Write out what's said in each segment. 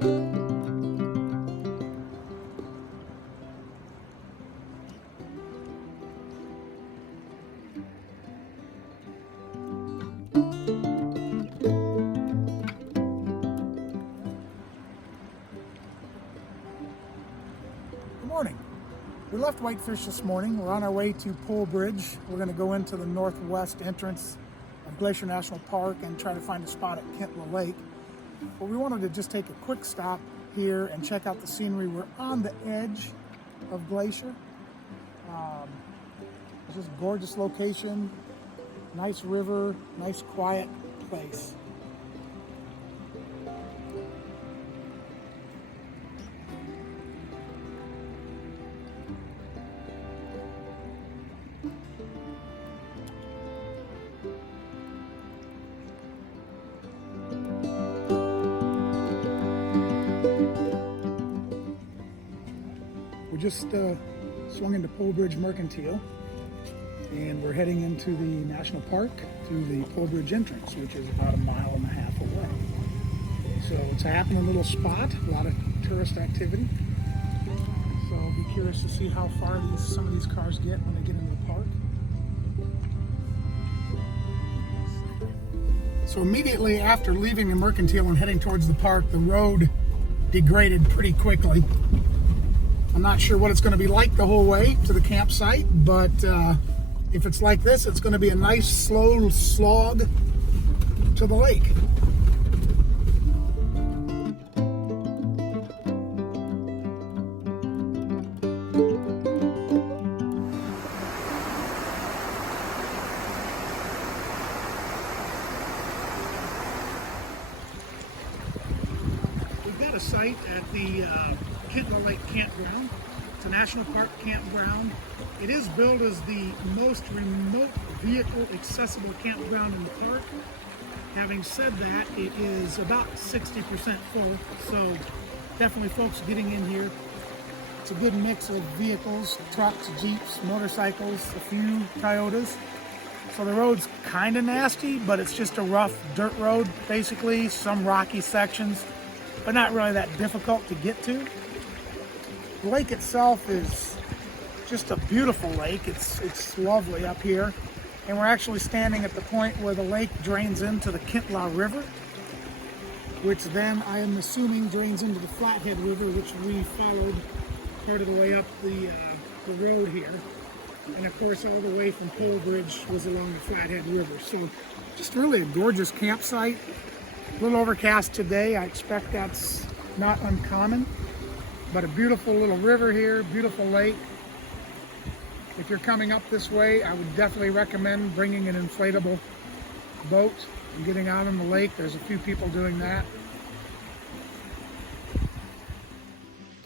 Morning. We left Whitefish this morning. We're on our way to Polebridge. We're going to go into the northwest entrance of Glacier National Park and try to find a spot at Kintla Lake. But we wanted to just take a quick stop here and check out the scenery. We're on the edge of Glacier. It's just a gorgeous location, nice river, nice quiet place. We just swung into Polebridge Mercantile, and we're heading into the national park through the Polebridge Entrance, which is about 1.5 miles away. So it's a happening little spot, a lot of tourist activity. So I'll be curious to see how far some of these cars get when they get into the park. So immediately after leaving the Mercantile and heading towards the park, the road degraded pretty quickly. I'm not sure what it's going to be like the whole way to the campsite, but if it's like this, it's going to be a nice slow slog to the lake. We've got a site at the Kintla Lake campground. It's a national park campground. It is billed as the most remote vehicle accessible campground in the park. Having said that, it is about 60% full, so definitely folks getting in here. It's a good mix of vehicles, trucks, jeeps, motorcycles, a few Toyotas. So the road's kind of nasty, but it's just a rough dirt road, basically, some rocky sections, but not really that difficult to get to. The lake itself is just a beautiful lake. It's lovely up here. And we're actually standing at the point where the lake drains into the Kintla River, which then I am assuming drains into the Flathead River, which we followed part of the way up the road here. And of course, all the way from Polebridge was along the Flathead River. So just really a gorgeous campsite. A little overcast today. I expect that's not uncommon. But a beautiful little river here, beautiful lake. If you're coming up this way, I would definitely recommend bringing an inflatable boat and getting out on the lake. There's a few people doing that.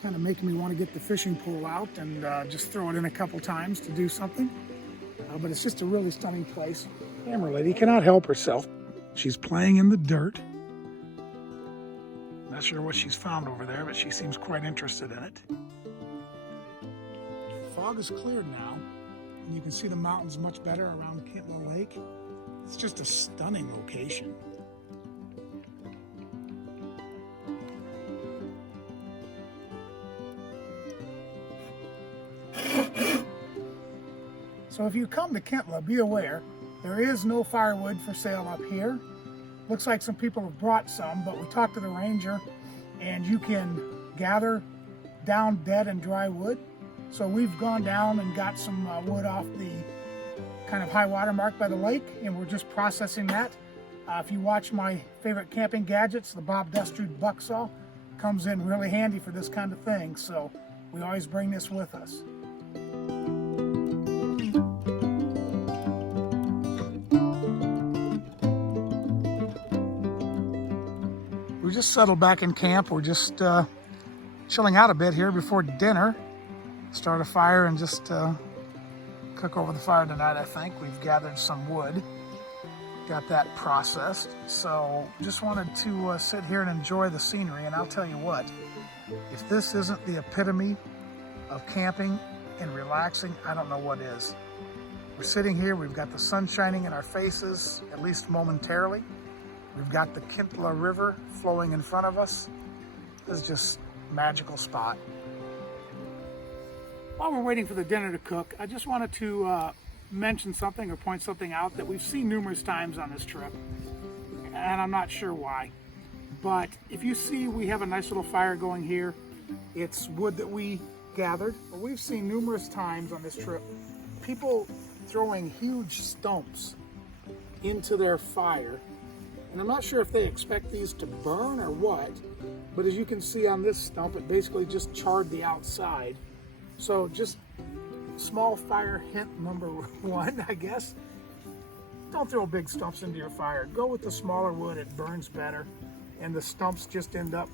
Kind of making me want to get the fishing pole out and just throw it in a couple times to do something. But it's just a really stunning place. Camera lady cannot help herself. She's playing in the dirt. Not sure what she's found over there, but she seems quite interested in it. Fog is cleared now, and you can see the mountains much better around Kintla Lake. It's just a stunning location. So if you come to Kintla, be aware, there is no firewood for sale up here. Looks like some people have brought some, but we talked to the ranger and you can gather down dead and dry wood. So we've gone down and got some wood off the kind of high water mark by the lake, and we're just processing that. If you watch my favorite camping gadgets, the Bob Destrude buck saw comes in really handy for this kind of thing. So we always bring this with us. We just settled back in camp. We're just chilling out a bit here before dinner. Start a fire and just cook over the fire tonight, I think. We've gathered some wood, got that processed. So just wanted to sit here and enjoy the scenery. And I'll tell you what, if this isn't the epitome of camping and relaxing, I don't know what is. We're sitting here, we've got the sun shining in our faces, at least momentarily. We've got the Kintla River flowing in front of us. This is just a magical spot. While we're waiting for the dinner to cook, I just wanted to mention something or point something out that we've seen numerous times on this trip, and I'm not sure why. But if you see, we have a nice little fire going here. It's wood that we gathered. But we've seen numerous times on this trip people throwing huge stumps into their fire. And I'm not sure if they expect these to burn or what, but as you can see on this stump, it basically just charred the outside. So just small fire hint number one, I guess. Don't throw big stumps into your fire. Go with the smaller wood, it burns better. And the stumps just end up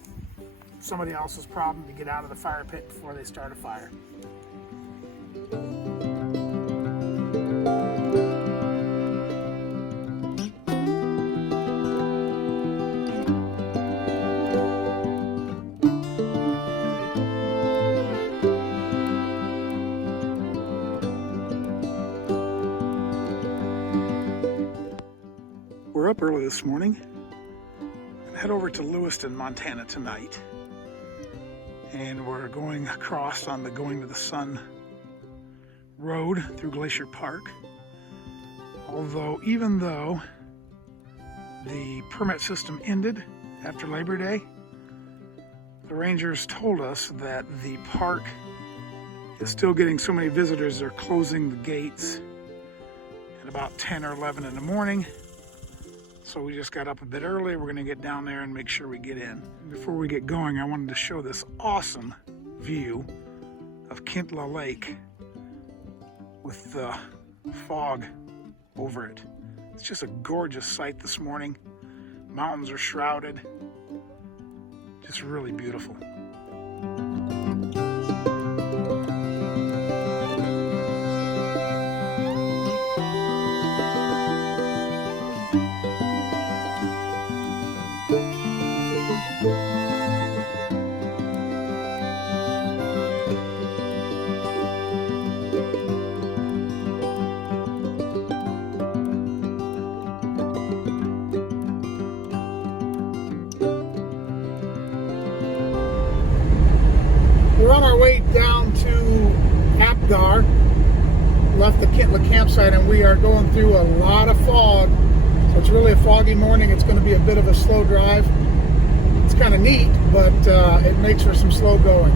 somebody else's problem to get out of the fire pit before they start a fire. We're up early this morning and head over to Lewiston, Montana tonight. And we're going across on the Going to the Sun road through Glacier Park. Even though the permit system ended after Labor Day, the rangers told us that the park is still getting so many visitors they're closing the gates at about 10 or 11 in the morning. So we just got up a bit early. We're gonna get down there and make sure we get in. Before we get going, I wanted to show this awesome view of Kintla Lake with the fog over it. It's just a gorgeous sight this morning. Mountains are shrouded. Just really beautiful. We're on our way down to Apgar, left the Kintla campsite, and we are going through a lot of fog. So it's really a foggy morning. It's going to be a bit of a slow drive. It's kind of neat, but it makes for some slow going.